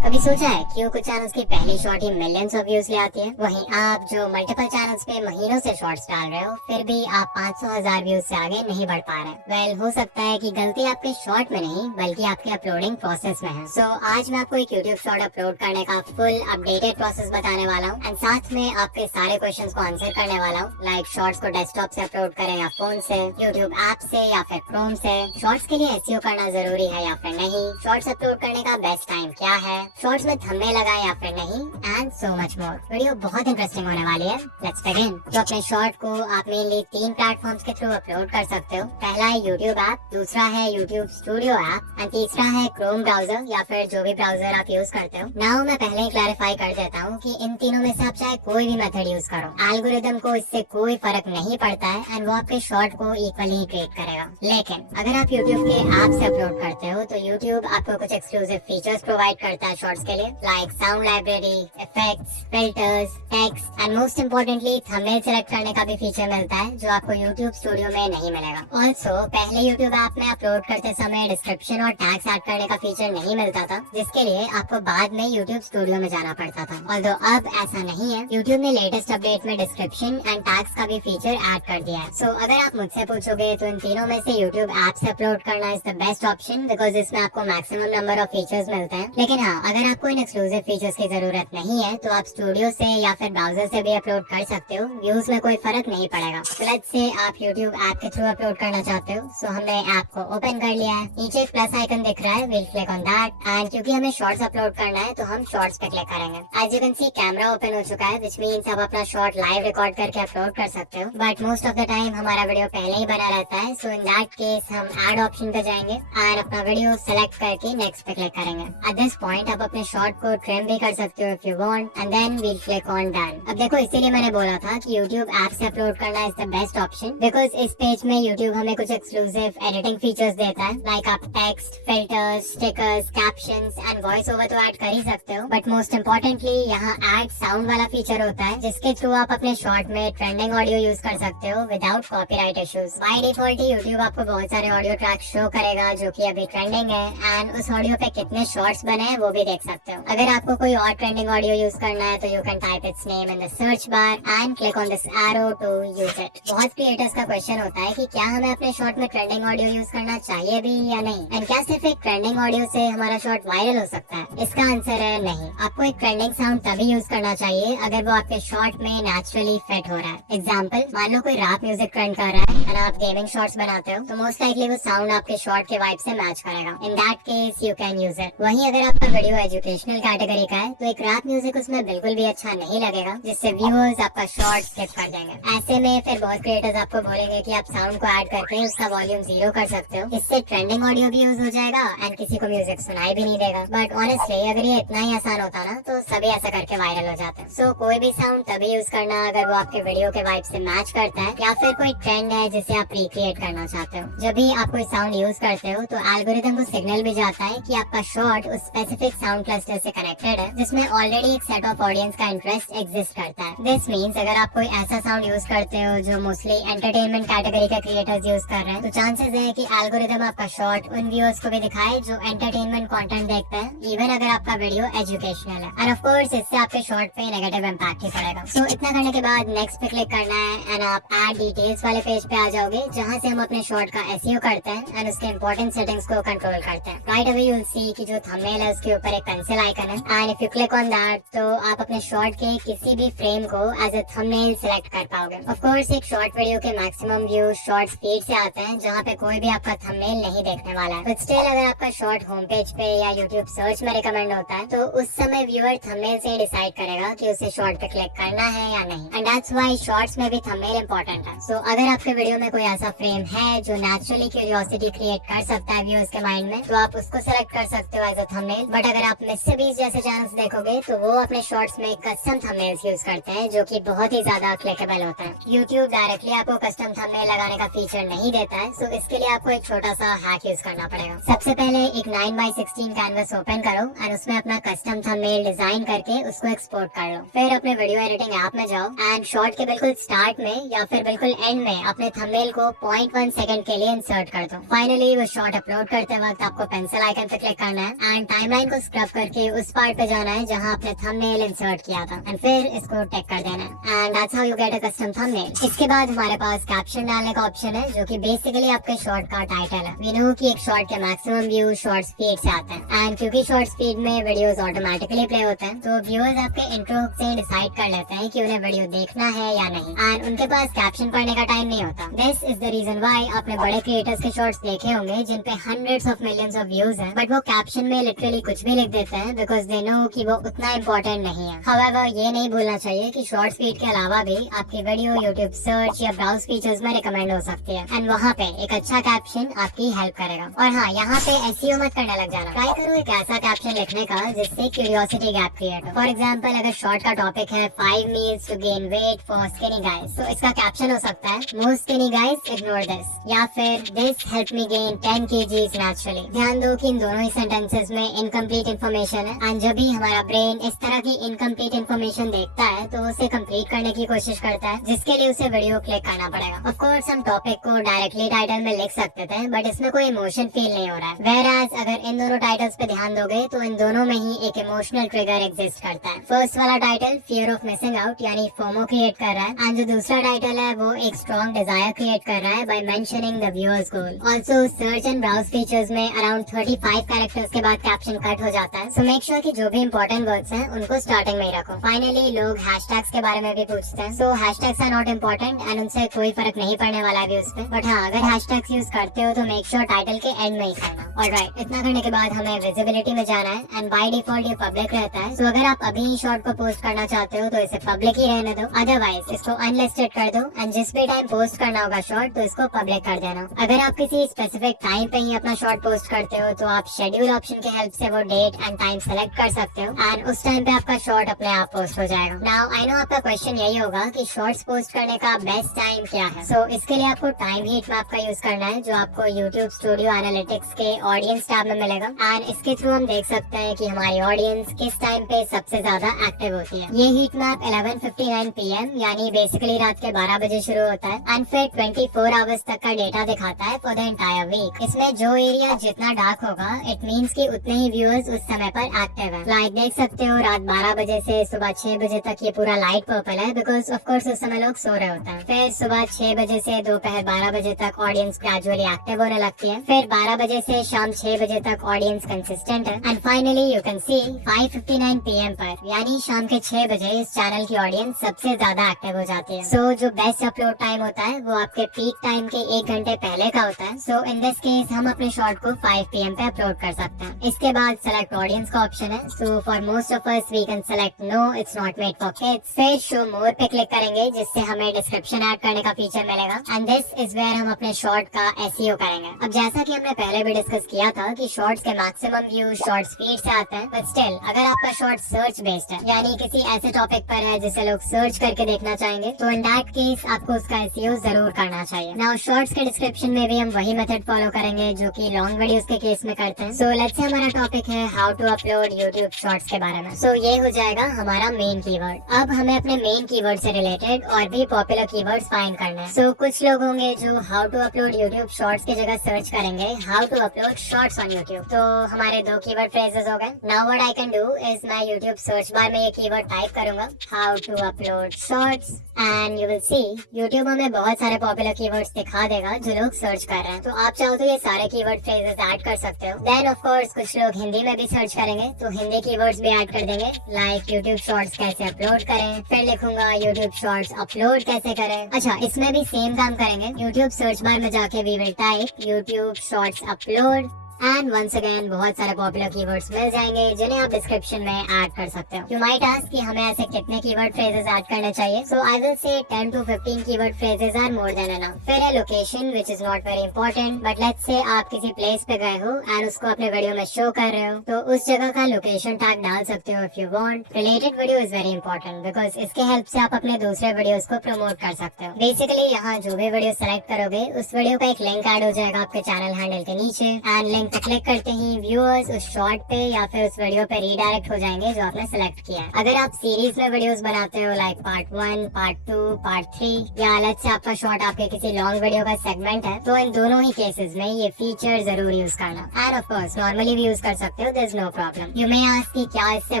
कभी सोचा है क्यों कुछ चैनल्स की पहली shot he millions of views ले आती है, वहीं आप जो मल्टीपल चैनल्स पे महीनों से शॉर्ट्स डाल रहे हो फिर भी आप 500,000 व्यूज से आगे नहीं बढ़ पा रहे। वेल, हो सकता है कि गलती आपके शॉर्ट में नहीं बल्कि आपके अपलोडिंग प्रोसेस में है। सो आज मैं आपको एक यूट्यूब शॉर्ट अपलोड करने का फुल अपडेटेड प्रोसेस बताने वाला हूँ एंड साथ में आपके सारे क्वेश्चंस को आंसर करने वाला हूँ। लाइक शॉर्ट्स को डेस्कटॉप से अपलोड करें या फोन से, यूट्यूब ऐप से या फिर क्रोम से, शॉर्ट्स के लिए एसईओ करना जरूरी है या फिर नहीं, शॉर्ट्स अपलोड करने का बेस्ट टाइम क्या है, शॉर्ट्स में थंबनेल लगाएं या फिर नहीं, and so much more. Video बहुत इंटरेस्टिंग होने वाली है। Let's begin. तो अपने शॉर्ट को आप मेनली 3 प्लेटफॉर्म्स के थ्रू अपलोड कर सकते हो। पहला है यूट्यूब ऐप, दूसरा है यूट्यूब स्टूडियो ऐप एंड तीसरा है क्रोम ब्राउजर या फिर जो भी ब्राउजर आप यूज करते हो। नाउ मैं पहले ही क्लैरिफाई कर देता हूँ कि इन तीनों में से आप चाहे कोई भी मेथड यूज करो, एल्गोरिदम को इससे कोई फर्क नहीं पड़ता है एंड वो आपके शॉर्ट को इक्वली ट्रीट करेगा। लेकिन अगर आप यूट्यूब के ऐप से अपलोड करते हो तो यूट्यूब आपको कुछ एक्सक्लूसिव फीचर्स प्रोवाइड करता है शॉर्ट्स के लिए, like sound library, effects, filters, text and most importantly thumbnail select करने का भी फीचर मिलता है जो आपको यूट्यूब स्टूडियो में नहीं मिलेगा। ऑल्सो पहले यूट्यूब ऐप में अपलोड करते समय डिस्क्रिप्शन और टैग्स ऐड करने का फीचर नहीं मिलता था, जिसके लिए आपको बाद में यूट्यूब स्टूडियो में जाना पड़ता था। ऑल्दो अब ऐसा नहीं है, यूट्यूब ने लेटेस्ट अपडेट में डिस्क्रिप्शन एंड टैग्स का भी फीचर ऐड कर दिया है। सो अगर आप मुझसे पूछोगे तो इन तीनों में से यूट्यूब ऐप से अपलोड करना is the best option because इसमें आपको मैक्सिमम नंबर ऑफ फीचर्स मिलते हैं। लेकिन हाँ, अगर आपको इन एक्सक्लूसिव फीचर्स की जरूरत नहीं है तो आप स्टूडियो से या फिर ब्राउजर से भी अपलोड कर सकते हो। व्यूज में कोई फर्क नहीं पड़ेगा। लेट्स से आप यूट्यूब ऐप के थ्रू अपलोड करना चाहते हो, सो हमने ऐप को ओपन कर लिया है। नीचे एक प्लस आइकन दिख रहा है, will click on that and क्योंकि हमें शॉर्ट्स अपलोड करना है तो हम शॉर्ट्स पे क्लिक करेंगे। As you can see camera open हो चुका है, व्हिच मींस आप अपना शॉर्ट लाइव रिकॉर्ड करके अपलोड कर सकते हो। But most of the time हमारा वीडियो पहले ही बना रहता है, सो इन दैट केस हम ऐड ऑप्शन पे जाएंगे एंड अपना वीडियो सेलेक्ट करके नेक्स्ट पे क्लिक करेंगे। एट दिस पॉइंट आप अपने शॉर्ट को ट्रिम भी कर सकते हो if you want and then we'll click on done. अब देखो, इसीलिए मैंने बोला था कि यूट्यूब ऐप से अपलोड करना is the best option because इस पेज में यूट्यूब हमें कुछ एक्सक्लूसिव एडिटिंग फीचर्स देता है, लाइक आप text, filters, stickers, captions and voice over तो ऐड कर ही सकते हो, बट मोस्ट इम्पोर्टेंटली यहाँ ऐड साउंड वाला फीचर होता है जिसके थ्रू आप अपने शॉर्ट में ट्रेंडिंग ऑडियो यूज कर सकते हो without copyright issues. By default YouTube आपको बहुत सारे ऑडियो ट्रैक शो करेगा जो कि अभी ट्रेंडिंग है एंड उस ऑडियो पे कितने शॉर्ट्स बने हैं वो भी देख सकते हो। अगर आपको कोई और ट्रेंडिंग ऑडियो यूज करना है तो you can type its name in the search bar and click on this arrow to use it. बहुत क्रिएटर्स का क्वेश्चन होता है कि क्या हमें अपने शॉर्ट में ट्रेंडिंग ऑडियो यूज करना चाहिए भी या नहीं, एंड क्या सिर्फ एक ट्रेंडिंग ऑडियो से हमारा शॉर्ट वायरल हो सकता है। इसका आंसर है नहीं। आपको एक ट्रेंडिंग साउंड तभी यूज करना चाहिए अगर वो आपके शॉर्ट में नेचुरली फिट हो रहा है। एग्जाम्पल, मान लो कोई रैप म्यूजिक ट्रेंड कर रहा है एंड आप गेमिंग शॉर्ट्स बनाते हो तो मोस्ट लाइकली वो साउंड आपके शॉर्ट के वाइब से मैच करेगा। इन that case you can use it. वहीं अगर आपका वीडियो एजुकेशनल कैटेगरी का है तो एक रैप म्यूजिक उसमें बिल्कुल भी अच्छा नहीं लगेगा, जिससे व्यूअर्स आपका शॉर्ट स्किप कर देंगे। ऐसे में फिर बहुत क्रिएटर्स आपको बोलेंगे कि आप साउंड को ऐड करके उसका वॉल्यूम 0 कर सकते हो, इससे ट्रेंडिंग ऑडियो भी यूज हो जाएगा एंड किसी को म्यूजिक सुनाई भी नहीं देगा। बट ऑनेस्टली अगर ये इतना ही आसान होता ना तो सभी ऐसा करके वायरल हो जाते हैं। सो कोई भी साउंड तभी यूज करना अगर वो आपके वीडियो के वाइब से मैच करता है या फिर कोई ट्रेंड है जिसे आप रिक्रिएट करना चाहते हो। जब भी आप कोई साउंड यूज करते हो तो एल्गोरिथम को सिग्नल भी जाता है कि आपका शॉर्ट उस स्पेसिफिक साउंड क्लस्टर से कनेक्टेड है जिसमें ऑलरेडी एक सेट ऑफ ऑडियंस का इंटरेस्ट एग्जिस्ट करता है। दिस मींस अगर आप कोई ऐसा साउंड यूज करते हो जो मोस्टली एंटरटेनमेंट कैटेगरी के क्रिएटर्स यूज कर रहे हैं तो चांसेस है कि एल्गोरिथम आपका शॉर्ट उन व्यूअर्स को भी दिखाए जो एंटरटेनमेंट कंटेंट देखते हैं, इवन अगर आपका वीडियो एजुकेशनल है। एंड ऑफ कोर्स इससे आपके शॉर्ट पे नेगेटिव इम्पैक्ट ही पड़ेगा। सो इतना करने के बाद नेक्स्ट पे क्लिक करना है एंड आप ऐड डिटेल्स वाले पेज पे आ जाओगे जहाँ से हम अपने शॉर्ट का एसईओ करते हैं एंड उसके इंपॉर्टेंट सेटिंग्स को कंट्रोल करते हैं। राइट अवे यू विल सी कि जो थंबनेल है उसके ऊपर एक पेंसिल आइकन है and if you click on that तो आप अपने शॉर्ट के किसी भी फ्रेम को एज अ थंबनेल सिलेक्ट कर पाओगे। ऑफ कोर्स एक शॉर्ट वीडियो के मैक्सिमम व्यूज शॉर्ट फीड से आते हैं जहाँ पे कोई भी आपका थंबनेल नहीं देखने वाला है। बट स्टिल अगर आपका शॉर्ट होम पेज पे या यूट्यूब सर्च में रिकमेंड होता है तो उस समय व्यूअर थंबनेल से डिसाइड करेगा कि उसे शॉर्ट पे क्लिक करना है या नहीं, एंड दैट्स व्हाई शॉर्ट्स में भी थंबनेल इंपॉर्टेंट है। सो अगर आपके वीडियो में कोई ऐसा फ्रेम है जो नेचुरली क्यूरियोसिटी क्रिएट कर सकता है व्यूअर्स के माइंड में तो आप उसको सेलेक्ट कर सकते हो एज अ थंबनेल। बट अगर आप मिस्टर बीस्ट जैसे चैनल्स देखोगे तो वो अपने शॉर्ट्स में कस्टम थंबनेल्स यूज करते हैं जो कि बहुत ही ज्यादा क्लिकेबल होता है। यूट्यूब डायरेक्टली आपको कस्टम थंबनेल लगाने का फीचर नहीं देता है, सो इसके लिए आपको एक छोटा सा हैक यूज करना पड़ेगा। सबसे पहले एक 9x16 कैनवस ओपन करो एंड उसमें अपना कस्टम थंबनेल डिजाइन करके उसको एक्सपोर्ट कर लो। फिर अपने वीडियो एडिटिंग ऐप में जाओ एंड शॉर्ट के बिल्कुल स्टार्ट में या फिर बिल्कुल एंड में अपने थंबनेल को 0.1 सेकंड के लिए इंसर्ट कर दो। फाइनली वो शॉर्ट अपलोड करते वक्त आपको पेंसिल आइकन पे क्लिक करना है एंड टाइमलाइन को स्क्रब करके उस पार्ट पे जाना है जहाँ आपने थंबनेल इंसर्ट किया था एंड फिर इसको टिक कर देना है and that's how you get a custom thumbnail. इसके बाद हमारे पास कैप्शन डालने का ऑप्शन है जो कि बेसिकली आपके शॉर्ट का टाइटल है। वी नो कि एक शॉर्ट के मैक्सिमम व्यू शॉर्ट स्पीड से आते हैं एंड क्योंकि शॉर्ट स्पीड में वीडियोस ऑटोमेटिकली प्ले होते हैं तो व्यूअर्स आपके इंट्रो से डिसाइड कर लेते हैं कि उन्हें वीडियो देखना है या नहीं एंड उनके पास कैप्शन पढ़ने का टाइम नहीं होता। This is the reason why आपने बड़े क्रिएटर्स के शॉर्ट्स देखे होंगे जिन पे hundreds of millions of views हैं बट वो कैप्शन में लिटरली कुछ भी लिख देते हैं बिकॉज दे नो कि वो उतना इम्पोर्टेंट नहीं है। हाउएवर ये नहीं भूलना चाहिए कि शॉर्ट स्पीड के अलावा भी आपकी वीडियो यूट्यूब सर्च या ब्राउज फीचर्स में रिकमेंड हो सकती है एंड वहाँ पे एक अच्छा कैप्शन आपकी हेल्प करेगा। और हाँ, यहाँ पे एसईओ मत करने लग जाना। ट्राई करो एक ऐसा कैप्शन लिखने का जिससे क्यूरियोसिटी गैप क्रिएट हो। फॉर एग्जाम्पल अगर शॉर्ट का टॉपिक है 5 meals to gain weight for skinny guys तो इसका कैप्शन हो सकता है most skinny guys ignore this या फिर this help me gain 10 kgs naturally. ध्यान दो कि इन दोनों ही सेंटेंसेस में इनकम्प्लीट इन्फॉर्मेशन है एंड जब भी हमारा ब्रेन इस तरह की इनकम्प्लीट इन्फॉर्मेशन देखता है तो उसे कंप्लीट करने की कोशिश करता है जिसके लिए उसे वीडियो क्लिक करना पड़ेगा। ऑफ कोर्स हम टॉपिक को डायरेक्टली टाइटल में लिख सकते थे बट इसमें कोई इमोशन फील नहीं हो रहा है। वेयरएज अगर इन दोनों टाइटल्स पे ध्यान दोगे तो इन दोनों में ही एक इमोशनल ट्रिगर एग्जिस्ट करता है। फर्स्ट वाला title fear of missing out यानी फोमो क्रिएट कर रहा है एंड जो दूसरा टाइटल है वो एक स्ट्रॉन्ग डिजायर क्रिएट कर रहा है by mentioning the viewers goal. Also search and browse features में अराउंड 35 कैरेक्टर्स के बाद कैप्शन कट हो जाता है। सो मेक श्योर कि जो भी इंपॉर्टेंट वर्ड्स हैं उनको स्टार्टिंग में ही रखो। फाइनली लोग हैशटैग्स के बारे में भी पूछते हैं। So hashtags are not important and उनसे कोई फर्क नहीं पड़ने वाला है व्यूज पे बट हाँ, अगर हैशटैग्स यूज करते हो तो मेक श्योर टाइटल के एंड में ही करना। ऑलराइट, इतना करने के बाद हमें विजिबिलिटी में जाना है एंड बाय डिफॉल्ट ये पब्लिक रहता है। सो अगर आप अभी शॉर्ट को पोस्ट करना चाहते हो तो इसे पब्लिक ही रहने दो, अदरवाइज इसको अनलिस्टेड कर दो एंड जिस भी टाइम पोस्ट करना होगा शॉर्ट तो इसको पब्लिक कर देना। अगर आप किसी स्पेसिफिक टाइम पे ही अपना शॉर्ट पोस्ट करते हो तो आप शेड्यूल ऑप्शन की हेल्प से वो डेट एंड टाइम सेलेक्ट कर सकते हो एंड उस टाइम पे आपका शॉर्ट अपने आप पोस्ट हो जाएगा। नाउ आई नो आपका क्वेश्चन यही होगा कि शॉर्ट्स पोस्ट करने का बेस्ट टाइम क्या है। सो इसके लिए आपको टाइम हीट मैप का यूज करना है जो आपको YouTube स्टूडियो एनालिटिक्स के ऑडियंस टैब में मिलेगा एंड इसके थ्रू हम देख सकते हैं कि हमारी ऑडियंस किस टाइम पे सबसे ज्यादा एक्टिव होती है। ये हीट मैप 11:59 PM यानी बेसिकली रात के 12 बजे शुरू होता है एंड फिर 24 आवर्स तक का डेटा दिखाता है फॉर द एंटायर वीक। इसमें जो एरिया जितना डार्क होगा इट मीन्स कि उतने ही व्यूअर्स उस समय पर एक्टिव है। लाइक देख सकते हो रात 12 बजे से सुबह 6 बजे तक ये पूरा लाइट पर्पल है बिकॉज ऑफ कोर्स उस समय लोग सो रहे होते हैं। फिर सुबह 6 बजे से दोपहर 12 बजे तक ऑडियंस ग्रेजुअली एक्टिव होने लगती है। फिर 12 बजे से शाम 6 बजे तक ऑडियंस कंसिस्टेंट है and finally you can C 5:59 PM पर यानी शाम के 6 बजे इस चैनल की ऑडियंस सबसे ज्यादा एक्टिव हो जाती है। सो जो बेस्ट अपलोड टाइम होता है वो आपके पीक टाइम के 1 घंटे पहले का होता है। सो इन दिस केस हम अपने शॉर्ट को 5 PM पे अपलोड कर सकते हैं। इसके बाद सेलेक्ट ऑडियंस का ऑप्शन है। So for most of us we can select no it's not made for kids. फिर शो मोर पे क्लिक करेंगे जिससे हमें डिस्क्रिप्शन ऐड करने का फीचर मिलेगा एंड दिस इज वेयर हम अपने शॉर्ट का एसईओ करेंगे। अब जैसा कि हमने पहले भी डिस्कस किया था कि शॉर्ट्स के मैक्सिमम व्यू शॉर्ट स्पीड से आते हैं बट स्टिल अगर आपका शॉर्ट सर्च बेस्ड है यानी किसी ऐसे टॉपिक पर है जिसे लोग सर्च करके देखना चाहेंगे तो इन दैट केस आपको उसका एसईओ जरूर करना चाहिए। नाउ शॉर्ट्स के डिस्क्रिप्शन में भी हम वही मेथड फॉलो करेंगे जो कि लॉन्ग वीडियोस के केस में करते हैं। सो लेट्स से हमारा टॉपिक है how to upload YouTube shorts के बारे में। सो ये हो जाएगा हमारा मेन कीवर्ड। अब हमें अपने मेन कीवर्ड से रिलेटेड और भी पॉपुलर कीवर्ड्स फाइंड करना है। सो कुछ लोग होंगे जो how to upload YouTube shorts की जगह सर्च करेंगे how to upload shorts on YouTube. तो हमारे 2 कीवर्ड फ्रेजेस हो गए। Now what I can do is मैं यूट्यूब सर्च बार में ये कीवर्ड टाइप करूंगा how to upload shorts and you will see YouTube हमें बहुत सारे पॉपुलर कीवर्ड्स दिखा देगा जो लोग सर्च कर रहे हैं। तो आप चाहो तो ये सारे कीवर्ड फ्रेजेस ऐड कर सकते हो। देन ऑफ कोर्स कुछ लोग हिंदी में भी सर्च करेंगे तो हिंदी कीवर्ड्स भी ऐड कर देंगे लाइक यूट्यूब शॉर्ट्स कैसे अपलोड करें। फिर लिखूंगा यूट्यूब शॉर्ट्स अपलोड कैसे करें। अच्छा, इसमें भी सेम काम करेंगे। यूट्यूब सर्च बार में जाके we will type YouTube shorts upload and once again बहुत सारे पॉपुलर कीवर्ड्स मिल जाएंगे जिन्हें आप डिस्क्रिप्शन में ऐड कर सकते हो। यू माइट आस्क कि हमें ऐसे कितने कीवर्ड फ्रेजेस ऐड करने चाहिए। सो I will say 10 to 15 keyword phrases are more than enough. फिर है location which is not very important but let's say आप किसी प्लेस पे गए हो एंड उसको अपने वीडियो में शो कर रहे हो तो उस जगह का लोकेशन टैग डाल सकते हो if you want. Related video is very important because इसके हेल्प से आप अपने दूसरे वीडियोस को प्रमोट कर सकते हो। बेसिकली यहाँ जो भी वीडियो सेलेक्ट करोगे उस वीडियो का एक लिंक ऐड हो जाएगा आपके चैनल हैंडल के नीचे एंड लिंक पे क्लिक करते ही व्यूअर्स उस शॉर्ट पे या फिर उस वीडियो पे रीडायरेक्ट हो जाएंगे जो आपने सेलेक्ट किया है। अगर आप सीरीज में वीडियोस बनाते हो लाइक पार्ट 1, पार्ट 2, पार्ट 3 या अलग से आपका शॉर्ट आपके किसी लॉन्ग वीडियो का सेगमेंट है, तो इन दोनों ही केसेस में ये फीचर जरूर यूज करना। एंड ऑफ कोर्स नॉर्मली भी यूज कर सकते हो, there is no problem. You may ask कि क्या इससे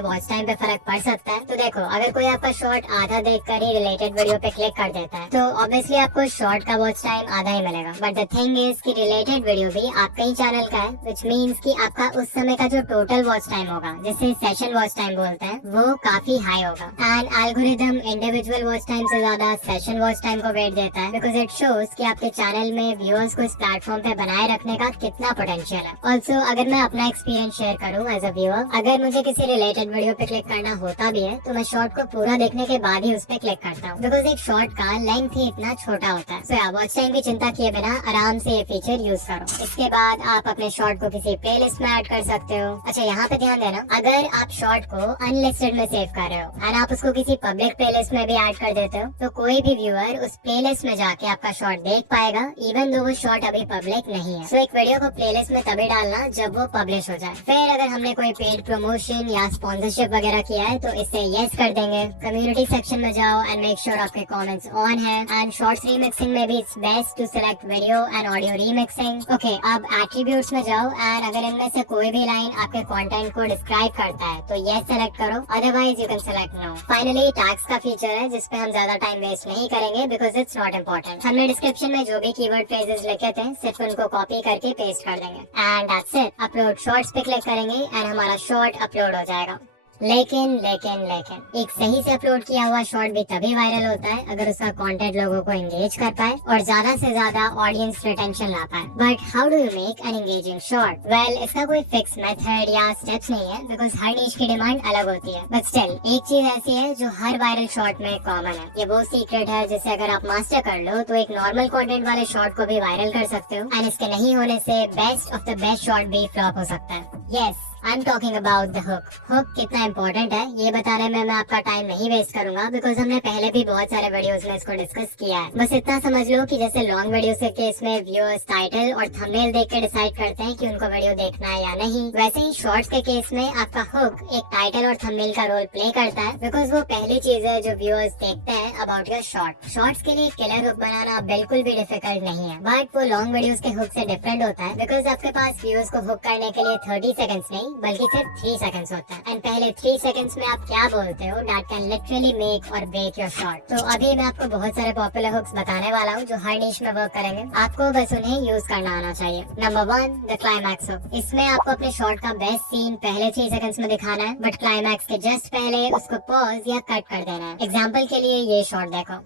वॉच टाइम पे फर्क पड़ सकता है? तो देखो, अगर कोई आपका शॉर्ट आधा देखकर ही रिलेटेड वीडियो पे क्लिक कर देता है तो ऑब्वियसली आपको शॉर्ट का वॉच टाइम आधा ही मिलेगा। बट द थिंग इज कि रिलेटेड वीडियो भी आपका ही चैनल का है, व्हिच मींस कि आपका उस समय का जो टोटल वॉच टाइम होगा, जिसे सेशन वॉच टाइम बोलते हैं, वो काफी हाई होगा। And algorithm individual watch time से ज्यादा सेशन वॉच टाइम को वेट देता है, बिकॉज इट शोज कि आपके चैनल में व्यूअर्स को इस प्लेटफॉर्म पे बनाए रखने का कितना पोटेंशियल है। ऑल्सो अगर मैं अपना एक्सपीरियंस शेयर करूँ एज अ व्यूअर, अगर मुझे किसी रिलेटेड वीडियो पे क्लिक करना होता भी है तो मैं शॉर्ट को पूरा देखने के बाद ही उस पे क्लिक करता हूँ, बिकॉज एक शॉर्ट का लेंथ ही इतना छोटा होता है। सो वॉच टाइम की चिंता किए बिना आराम से ये फीचर यूज करो। इसके बाद आप अपने शॉर्ट को किसी प्लेलिस्ट में ऐड कर सकते हो। अच्छा, यहाँ पे ध्यान देना, अगर आप शॉर्ट को अनलिस्टेड में सेव कर रहे हो एंड आप उसको किसी पब्लिक प्लेलिस्ट में भी ऐड कर देते हो तो कोई भी व्यूअर उस प्लेलिस्ट में जाके आपका शॉर्ट देख पाएगा, इवन दो वो शॉर्ट अभी पब्लिक नहीं है। सो एक वीडियो को प्लेलिस्ट में तभी डालना जब वो पब्लिश हो जाए। फिर अगर हमने कोई पेड प्रमोशन या स्पॉन्सरशिप वगैरह किया है तो इसे यस कर देंगे। कम्युनिटी सेक्शन में जाओ एंड मेक श्योर आपके कमेंट्स ऑन है। एंड शॉर्ट्स रीमिक्सिंग में भी it's best to select video and audio remixing. Okay, अब एट्रीब्यूट्स में जाओ एंड अगर इनमें से कोई भी लाइन आपके कंटेंट को डिस्क्राइब करता है तो यस सेलेक्ट करो, otherwise you can select no. Finally tags का फीचर है जिसपे हम ज्यादा टाइम वेस्ट नहीं करेंगे बिकॉज इट्स नॉट इम्पोर्टेंट। हमने डिस्क्रिप्शन में जो भी कीवर्ड फ्रेजेस लिखे थे सिर्फ उनको कॉपी करके पेस्ट कर देंगे and that's it. Upload shorts पे क्लिक करेंगे एंड हमारा शॉर्ट अपलोड हो जाएगा। लेकिन एक सही से अपलोड किया हुआ शॉर्ट भी तभी वायरल होता है अगर उसका कंटेंट लोगों को एंगेज कर पाए और ज्यादा से ज्यादा ऑडियंस रिटेंशन ला पाए। But how do you make an engaging short? Well, इसका कोई फिक्स मेथड या स्टेप्स नहीं है बिकॉज हर नीश की डिमांड अलग होती है। बट स्टिल एक चीज ऐसी है जो हर वायरल शॉर्ट में कॉमन है। ये वो सीक्रेट है जिसे अगर आप मास्टर कर लो तो एक नॉर्मल कंटेंट वाले शॉर्ट को भी वायरल कर सकते हो एंड इसके नहीं होने से best of the best short भी फ्लॉप हो सकता है। Yes, I am talking about the hook. Hook कितना इम्पोर्टेंट है ये बताने में मैं आपका टाइम नहीं वेस्ट करूंगा बिकॉज हमने पहले भी बहुत सारे वीडियोस में इसको डिस्कस किया है। बस इतना समझ लो कि जैसे लॉन्ग वीडियोस के केस में व्यूअर्स टाइटल और थंबनेल देख के डिसाइड करते हैं कि उनको वीडियो देखना है या नहीं, वैसे ही शॉर्ट्स के केस में आपका हुक एक टाइटल और थंबनेल का रोल प्ले करता है बिकॉज वो पहली चीज है जो व्यूअर्स देखते हैं अबाउट योर शॉर्ट। शॉर्ट्स के लिए किलर हुक बनाना बिल्कुल भी डिफिकल्ट नहीं है, बट वो लॉन्ग वीडियोस के हुक से डिफरेंट होता है बिकॉज आपके पास व्यूअर्स को हुक करने के लिए 30 सेकंड्स नहीं बल्कि सिर्फ 3 सेकंड्स होता है एंड पहले 3 सेकंड्स में आप क्या बोलते हो दैट कैन लिटरली मेक और ब्रेक योर शॉर्ट। तो अभी मैं आपको बहुत सारे पॉपुलर हुक्स बताने वाला हूँ जो हर नीश में वर्क करेंगे। आपको बस उन्हें यूज करना आना चाहिए। Number 1, the climax hook. इसमें आपको अपने शॉर्ट का बेस्ट सीन पहले 3 सेकंड्स में दिखाना है बट क्लाइमैक्स के जस्ट पहले उसको पॉज या कट कर देना है। एग्जाम्पल के लिए ये शॉर्ट देखो।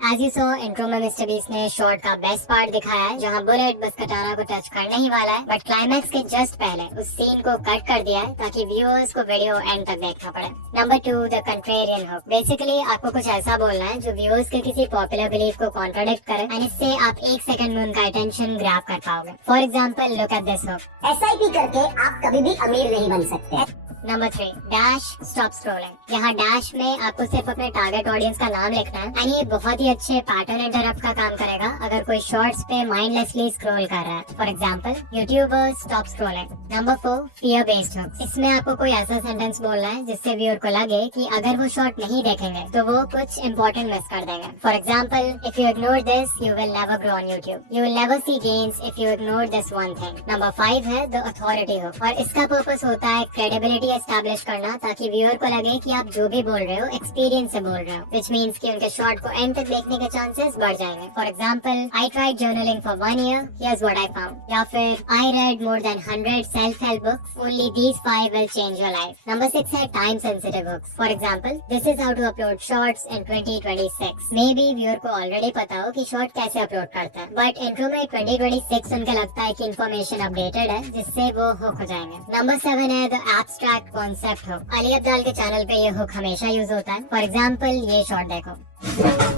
As you saw, इंट्रो में मिस्टर बीस्ट ने शॉर्ट का बेस्ट पार्ट दिखाया है जहाँ बुलेट बस कटाना को टच करने ही वाला है बट क्लाइमैक्स के जस्ट पहले उस सीन को कट कर दिया है ताकि व्यूअर्स को वीडियो एंड तक देखना पड़े। Number 2, the contrarian hook. Basically आपको कुछ ऐसा बोलना है जो व्यूअर्स के किसी पॉपुलर बिलीफ को कॉन्ट्राडिक्ट करे एंड इससे आप 1 सेकंड में उनका अटेंशन ग्रैब कर पाओगे। For example, look at this hook. SIP करके आप कभी भी अमीर नहीं बन सकते। Number 3, dash stop scrolling. यहाँ डैश में आपको सिर्फ अपने टारगेट ऑडियंस का नाम लिखना है एंड ये बहुत ही अच्छे पैटर्न इंटरप्ट का काम करेगा अगर कोई शॉर्ट्स पे माइंडलेसली स्क्रॉल कर रहा है। For example, YouTuber stop scrolling. Number 4, fear based hooks. इसमें आपको कोई ऐसा सेंटेंस बोलना है जिससे व्यूअर को लगे कि अगर वो शॉर्ट नहीं देखेंगे तो वो कुछ इंपॉर्टेंट मिस कर देंगे। For example, if you ignore this you will never grow on YouTube. You will never see gains if you ignore this one thing. Number 5 है द अथॉरिटी हुक और इसका पर्पस होता है क्रेडिबिलिटी एस्टैब्लिश करना ताकि viewer को लगे कि आप जो भी बोल रहे हो एक्सपीरियंस से बोल रहे हो, व्हिच मींस कि उनके शॉर्ट को एंड तक देखने के चांसेस बढ़ जाएंगे। For example, I tried journaling for 1 year, here's what I found. या फिर I read more than 100 self help books, only these 5 will change your life. Number 6 है time sensitive hooks. For example, this is how to upload shorts in 2026। Maybe viewer को already पता हो कि short कैसे upload करता है but intro में 2026 उनके लगता है कि इन्फॉर्मेशन अपडेटेड है जिससे वो हुक हो जाएंगे। नंबर 7 है the abstract concept hook. Ali Abdaal के चैनल पे ये हुक हमेशा यूज होता है। फॉर एग्जाम्पल, ये शॉर्ट देखो।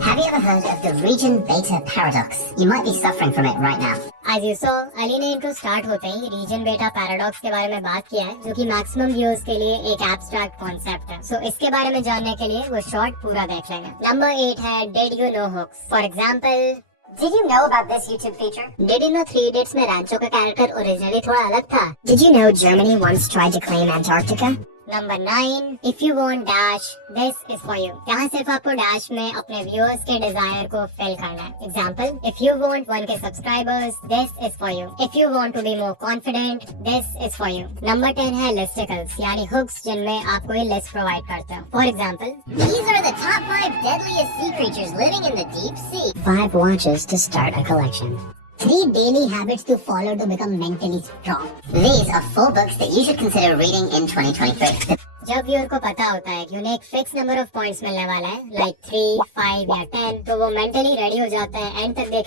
Have you ever heard of the region beta paradox? You might be suffering from it right now. As you saw, Ali ने इंट्रो स्टार्ट होते ही रीजन बेटा पैराडॉक्स के बारे में बात किया है जो कि मैक्सिमम व्यूअर्स के लिए एक एब्स्ट्रैक्ट कॉन्सेप्ट है। सो इसके बारे में जानने के लिए वो शॉर्ट पूरा देख लेंगे। नंबर 8 है did you know hooks. For example, Did you know about this YouTube feature? Did you know 3 Idiots में रैंचो का कैरेक्टर ओरिजिनली थोड़ा अलग था? Did you know Germany once tried to claim Antarctica? Number 9, if you want dash this is for you. यहाँ सिर्फ आपको dash में अपने व्यूअर्स के डिजायर को फिल करना है। Example, if you want 1K subscribers this is for you. If you want to be more confident this is for you. Number 10 है लिस्टिकल्स, यानी हुक्स जिनमें आप कोई लिस्ट प्रोवाइड करते हो। For example, These are the top 5 deadliest sea creatures living in the deep sea. 5 watches to start a collection. 3 daily habits to follow to become mentally strong. These are 4 books that you should consider reading in 2023. जब viewer को पता होता है कि उन्हें एक fix number of points मिलने वाला है, लाइक 3, 5 या 10, तो वो मेंटली रेडी हो जाता है एंड तक देखने